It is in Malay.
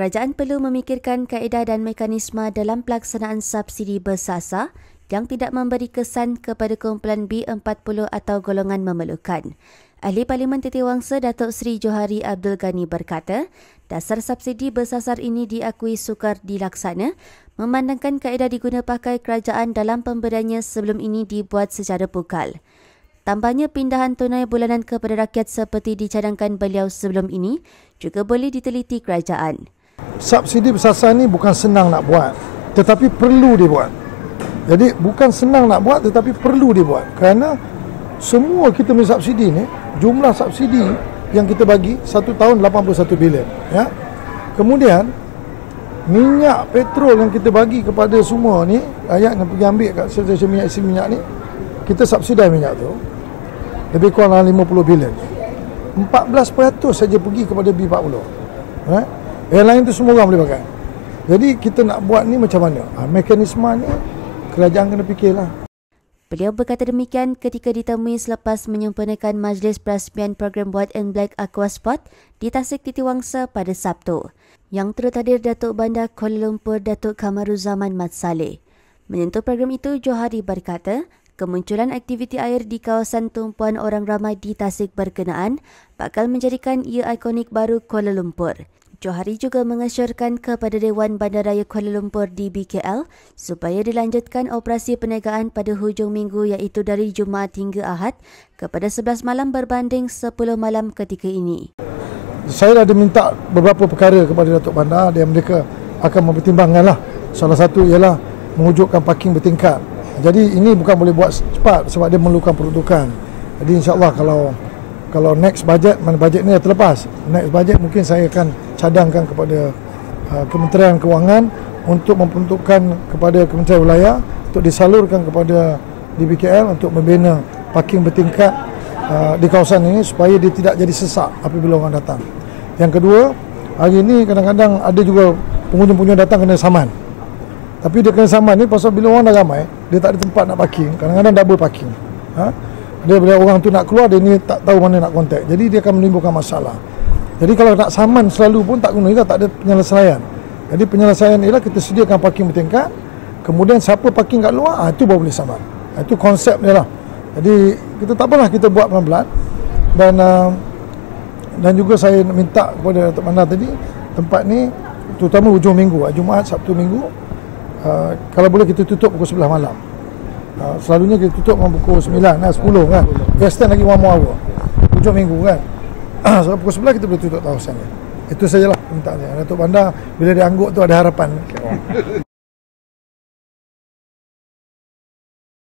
kerajaan perlu memikirkan kaedah dan mekanisme dalam pelaksanaan subsidi bersasar yang tidak memberi kesan kepada kumpulan B40 atau golongan memerlukan. Ahli Parlimen Titiwangsa Datuk Seri Johari Abdul Ghani berkata, dasar subsidi bersasar ini diakui sukar dilaksana memandangkan kaedah diguna pakai kerajaan dalam pemberiannya sebelum ini dibuat secara pukal. Tambahnya pindahan tunai bulanan kepada rakyat seperti dicadangkan beliau sebelum ini juga boleh diteliti kerajaan. Subsidi bersasar ni bukan senang nak buat, tetapi perlu dibuat. Jadi bukan senang nak buat tetapi perlu dibuat. Kerana semua kita punya subsidi ni, jumlah subsidi yang kita bagi satu tahun 81 bilion. Ya? Kemudian minyak petrol yang kita bagi kepada semua ni, rakyat yang pergi ambil kat stesen minyak isi minyak ni, kita subsidi minyak tu lebih kurang dalam 50 bilion. 14% saja pergi kepada B40. Yang lain tu semua orang boleh pakai. Jadi kita nak buat ni macam mana? Mekanisme ni kerajaan kena fikirlah. Beliau berkata demikian ketika ditemui selepas menyempurnakan Majlis Perasmian Program White and Black Aquasport di Tasik Titiwangsa pada Sabtu. Yang turut hadir Datuk Bandar Kuala Lumpur Datuk Kamaruzaman Mat Saleh. Menyentuh program itu, Johari berkata, kemunculan aktiviti air di kawasan tumpuan orang ramai di Tasik berkenaan bakal menjadikan ia ikonik baru Kuala Lumpur. Johari juga mengesyorkan kepada Dewan Bandaraya Kuala Lumpur di BKL supaya dilanjutkan operasi perniagaan pada hujung minggu iaitu dari Jumaat hingga Ahad kepada 11 malam berbanding 10 malam ketika ini. Saya dah minta beberapa perkara kepada Datuk Bandar dan mereka akan mempertimbangkanlah. Salah satu ialah mewujudkan parking bertingkat. Jadi ini bukan boleh buat cepat sebab dia memerlukan peruntukan. Jadi insya-Allah kalau next budget, mana bajet ni dah terlepas. Next budget mungkin saya akan cadangkan kepada Kementerian Kewangan untuk memperuntukkan kepada Kementerian Wilayah untuk disalurkan kepada DBKL untuk membina parking bertingkat di kawasan ini supaya dia tidak jadi sesak apabila orang datang. Yang kedua, hari ini kadang-kadang ada juga pengunjung-pengunjung datang kena saman. Tapi dia kena saman ni pasal bila orang dah ramai, dia tak ada tempat nak parking. Kadang-kadang double parking. Dia bila orang tu nak keluar, dia ni tak tahu mana nak kontak. Jadi dia akan menimbulkan masalah. Jadi kalau nak saman selalu pun tak guna juga, tak ada penyelesaian. Jadi penyelesaian ialah kita sediakan parking bertingkat. Kemudian siapa parking kat luar, itu baru boleh saman. Itu konsep dia lah. Jadi kita tak apalah, kita buat pelan-pelan. Dan juga saya minta kepada Datuk Bandar tadi, tempat ni terutama hujung minggu, Jumaat, Sabtu, Minggu, kalau boleh kita tutup pukul 11 malam. Selalunya kita tutup pukul 9, 10 kan. Extend lagi one more hour. Hujung minggu kan. So pukul 11 kita boleh tutup kawasan ni. Itu sajalah permintaannya. Datuk Bandar bila dia angguk tu ada harapan.